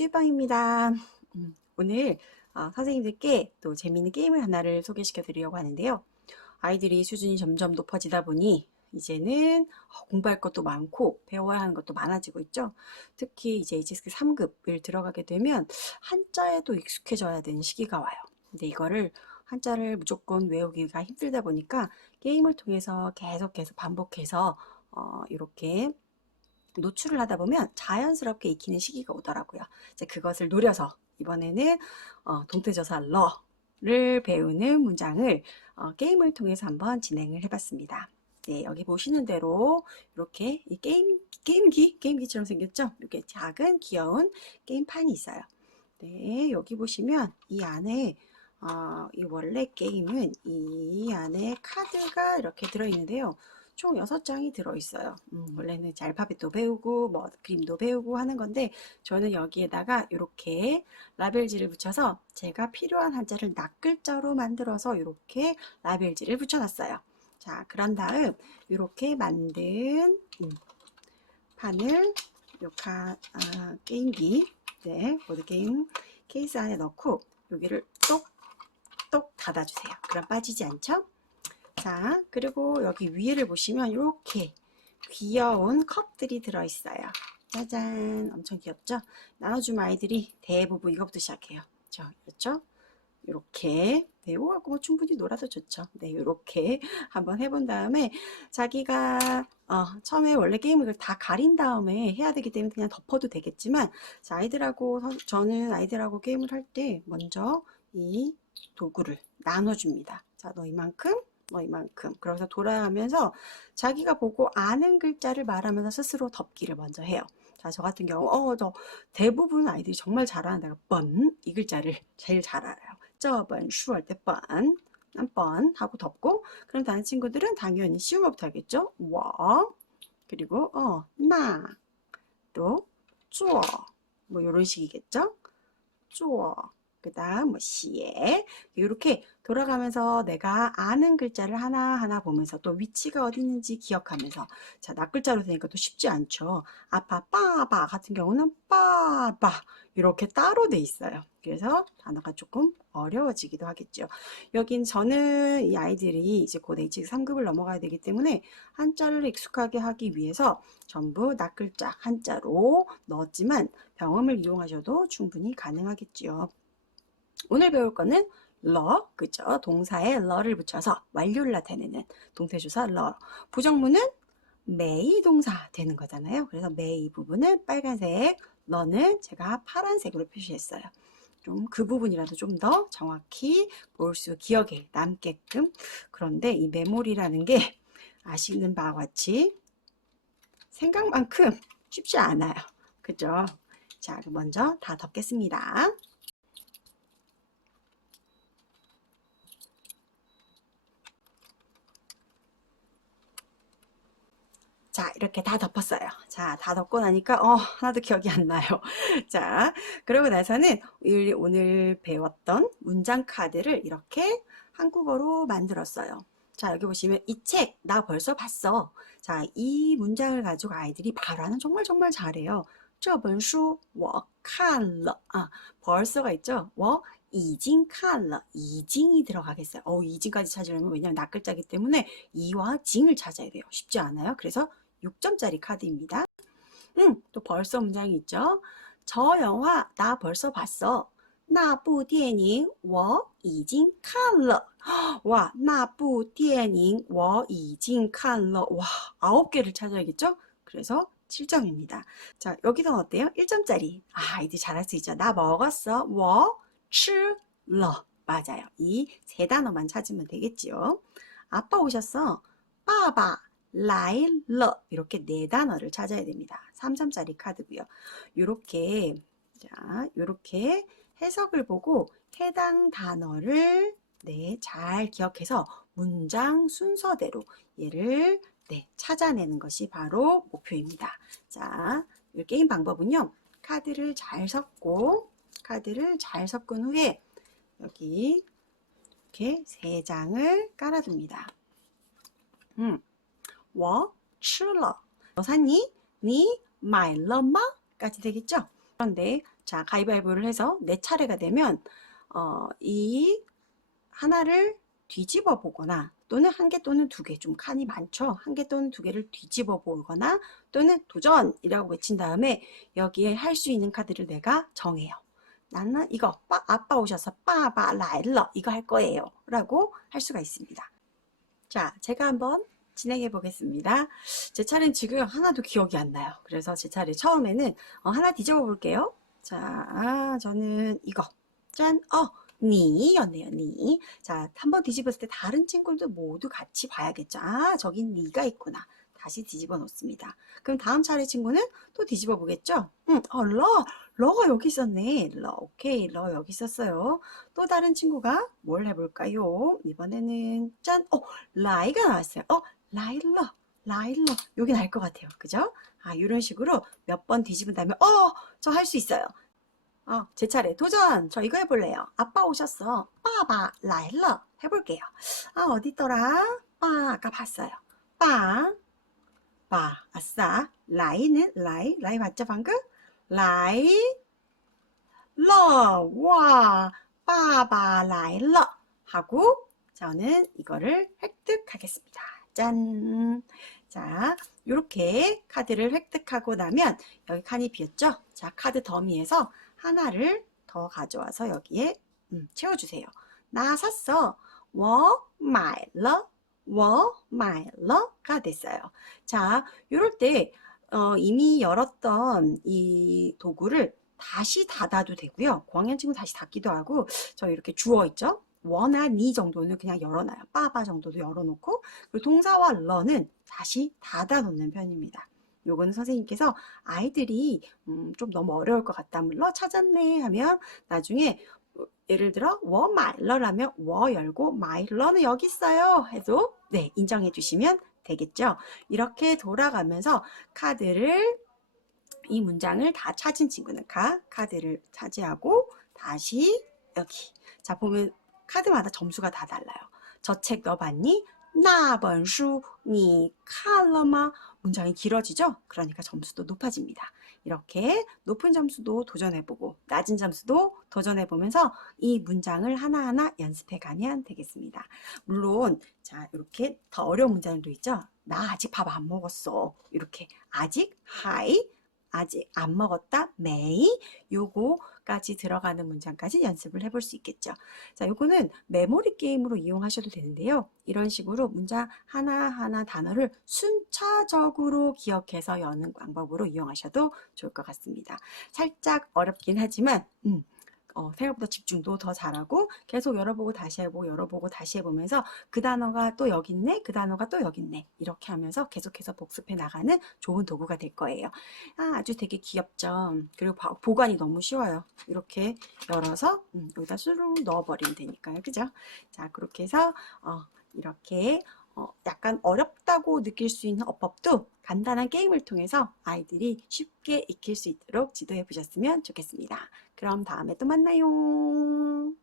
쭈방입니다. 음, 오늘 어, 선생님들께 또 재미있는 게임을 하나를 소개시켜 드리려고 하는데요. 아이들이 수준이 점점 높아지다 보니 이제는 어, 공부할 것도 많고 배워야 하는 것도 많아지고 있죠. 특히 이제 HSK 3급을 들어가게 되면 한자에도 익숙해져야 되는 시기가 와요. 근데 이거를 한자를 무조건 외우기가 힘들다 보니까 게임을 통해서 계속해서 반복해서 어, 이렇게 노출을 하다 보면 자연스럽게 익히는 시기가 오더라고요. 이제 그것을 노려서 이번에는 어, 동태조사 러를 배우는 문장을 어, 게임을 통해서 한번 진행을 해봤습니다. 네, 여기 보시는 대로 이렇게 이 게임 게임기 게임기처럼 생겼죠? 이렇게 작은 귀여운 게임판이 있어요. 네, 여기 보시면 이 안에 어, 이 원래 게임은 이 안에 카드가 이렇게 들어있는데요. 총 6장이 들어있어요. 음, 원래는 이제 알파벳도 배우고 뭐 그림도 배우고 하는 건데 저는 여기에다가 이렇게 라벨지를 붙여서 제가 필요한 한자를 낱글자로 만들어서 이렇게 라벨지를 붙여놨어요. 자, 그런 다음 이렇게 만든 음, 판을 이렇게 아, 게임기, 네, 보드게임 케이스 안에 넣고 여기를 똑 똑 닫아주세요. 그럼 빠지지 않죠? 자, 그리고 여기 위에를 보시면 이렇게 귀여운 컵들이 들어있어요. 짜잔, 엄청 귀엽죠? 나눠주면 아이들이 대부분 이것부터 시작해요. 저, 그렇죠? 이렇게 네, 이거 갖고 뭐 충분히 놀아도 좋죠. 네, 이렇게 한번 해본 다음에 자기가 어, 처음에 원래 게임을 다 가린 다음에 해야 되기 때문에 그냥 덮어도 되겠지만 자, 아이들하고 선- 저는 아이들하고 게임을 할 때 먼저 이 도구를 나눠줍니다. 자, 너 이만큼, 뭐 이만큼. 그래서 돌아가면서 자기가 보고 아는 글자를 말하면서 스스로 덮기를 먼저 해요. 자, 저 같은 경우, 어, 저 대부분 아이들이 정말 잘하는 데가 번, 이 글자를 제일 잘 알아요. 저번, 슈할 때 번, 한번 하고 덮고, 그럼 다른 친구들은 당연히 쉬운 것부터 하겠죠? 와 그리고, 어, 마, 또, 쪼어, 뭐, 요런 식이겠죠? 쪼어. 그 다음, 뭐, 写, 이렇게 돌아가면서 내가 아는 글자를 하나하나 보면서 또 위치가 어디 있는지 기억하면서 자, 낱글자로 되니까 또 쉽지 않죠. 아빠, 빠바 같은 경우는 빠바 이렇게 따로 돼 있어요. 그래서 단어가 조금 어려워지기도 하겠죠. 여긴 저는 이 아이들이 이제 곧 H 3급을 넘어가야 되기 때문에 한자를 익숙하게 하기 위해서 전부 낱글자 한자로 넣었지만 병음을 이용하셔도 충분히 가능하겠지요. 오늘 배울 거는 러, 그죠? 동사에 러를 붙여서 완료를 나타내는 동태조사 러. 부정문은 메이 동사 되는 거잖아요. 그래서 메이 부분은 빨간색, 러는 제가 파란색으로 표시했어요. 좀 그 부분이라도 좀 더 정확히 볼 수, 기억에 남게끔. 그런데 이 메모리라는 게 아시는 바와 같이 생각만큼 쉽지 않아요. 그죠? 자, 먼저 다 덮겠습니다. 자, 이렇게 다 덮었어요. 자, 다 덮고 나니까, 어, 하나도 기억이 안 나요. 자, 그러고 나서는 오늘- 오늘 배웠던 문장 카드를 이렇게 한국어로 만들었어요. 자, 여기 보시면 이 책, 나 벌써 봤어. 자, 이 문장을 가지고 아이들이 발화는 정말 정말 잘해요. 这本书我看了. 아, 벌써가 있죠? 我已经看了. 이징이 들어가겠어요. 어, 이징까지 찾으려면 왜냐면 낱글자기 때문에 이와 징을 찾아야 돼요. 쉽지 않아요. 그래서 6점짜리 카드입니다. 음, 또 벌써 문장이 있죠. 저 영화 나 벌써 봤어. 那部电影我已经看了. 와, 那部电影我已经看了. 와, 아홉 개를 찾아야겠죠? 그래서 7점입니다. 자, 여기서 어때요? 1점짜리. 아, 아이들 잘할 수 있죠. 나 먹었어. 我吃了. 맞아요. 이 세 단어만 찾으면 되겠지요. 아빠 오셨어. 爸爸 라일 러 이렇게 네 단어를 찾아야 됩니다. 3점짜리 카드고요. 요렇게 자, 요렇게 해석을 보고 해당 단어를 네, 잘 기억해서 문장 순서대로 얘를 네, 찾아내는 것이 바로 목표입니다. 자, 이 게임 방법은요. 카드를 잘 섞고 카드를 잘 섞은 후에 여기 이렇게 세 장을 깔아둡니다. 음. 我吃了. 너 샀니? 니 买了吗? 까지 되겠죠? 그런데 자 가위바위보를 해서 내 차례가 되면 어, 이 하나를 뒤집어 보거나 또는 한 개 또는 두 개 좀 칸이 많죠 한 개 또는 두 개를 뒤집어 보거나 또는 도전이라고 외친 다음에 여기에 할 수 있는 카드를 내가 정해요 나는 이거 빠, 아빠 오셔서 빠바 라일러 이거 할 거예요 라고 할 수가 있습니다 자 제가 한번 진행해 보겠습니다. 제 차례는 지금 하나도 기억이 안 나요. 그래서 제 차례 처음에는 어, 하나 뒤집어 볼게요. 자 아, 저는 이거. 짠. 어, 니였네요 니. 자 한번 뒤집었을 때 다른 친구들도 모두 같이 봐야겠죠. 아 저긴 니가 있구나. 다시 뒤집어 놓습니다. 그럼 다음 차례 친구는 또 뒤집어 보겠죠? 음, 어, 러, 러가 여기 있었네. 러. 오케이. 러 여기 있었어요. 또 다른 친구가 뭘 해볼까요? 이번에는 짠. 어, 라이가 나왔어요. 어 라일러 라일러. 여기 날 것 같아요. 그죠? 아 이런 식으로 몇 번 뒤집은 다음에 어 저 할 수 있어요. 어, 제 차례. 도전! 저 이거 해볼래요. 아빠 오셨어. 빠바 라일러. 해볼게요. 아 어딨더라? 빠. 아까 봤어요. 빠. 빠, 아싸. 라이는 라이? 라이 맞죠 방금? 라이 러, 와, 빠바 라일러. 하고 저는 이거를 획득하겠습니다. 짠! 자, 이렇게 카드를 획득하고 나면 여기 칸이 비었죠? 자, 카드 더미에서 하나를 더 가져와서 여기에 음, 채워주세요. 나 샀어. 워 마일러 워 마일러가 됐어요. 자, 이럴 때 어, 이미 열었던 이 도구를 다시 닫아도 되고요. 광현 친구 다시 닫기도 하고 저 이렇게 주어 있죠? 워나 니 정도는 그냥 열어놔요. 빠바 정도도 열어놓고 그리고 동사와 러는 다시 닫아 놓는 편입니다. 요거는 선생님께서 아이들이 음, 좀 너무 어려울 것 같다면 러 찾았네 하면 나중에 어, 예를 들어 워 마일러라면 워 열고 마일러는 여기 있어요 해도 네 인정해 주시면 되겠죠. 이렇게 돌아가면서 카드를 이 문장을 다 찾은 친구는 가 카드를 차지하고 다시 여기 자 보면 카드마다 점수가 다 달라요. 저책 넣어봤니? 나번수니 칼러마 문장이 길어지죠? 그러니까 점수도 높아집니다. 이렇게 높은 점수도 도전해보고 낮은 점수도 도전해보면서 이 문장을 하나하나 연습해가면 되겠습니다. 물론 자 이렇게 더 어려운 문장도 있죠? 나 아직 밥 안 먹었어. 이렇게 아직 하이 아직 안 먹었다 메이 요거까지 들어가는 문장까지 연습을 해볼 수 있겠죠. 자, 요거는 메모리 게임으로 이용하셔도 되는데요. 이런 식으로 문장 하나하나 단어를 순차적으로 기억해서 여는 방법으로 이용하셔도 좋을 것 같습니다. 살짝 어렵긴 하지만 음, 어, 생각보다 집중도 더 잘하고 계속 열어보고 다시 해보고 열어보고 다시 해보면서 그 단어가 또 여기 있네 그 단어가 또 여기 있네. 이렇게 하면서 계속해서 복습해 나가는 좋은 도구가 될 거예요. 아, 아주 되게 귀엽죠? 그리고 바- 보관이 너무 쉬워요. 이렇게 열어서 음, 여기다 수를 넣어버리면 되니까요. 그죠? 자 그렇게 해서 어, 이렇게 어, 약간 어렵다고 느낄 수 있는 어법도 간단한 게임을 통해서 아이들이 쉽게 익힐 수 있도록 지도해 보셨으면 좋겠습니다. 그럼 다음에 또 만나요.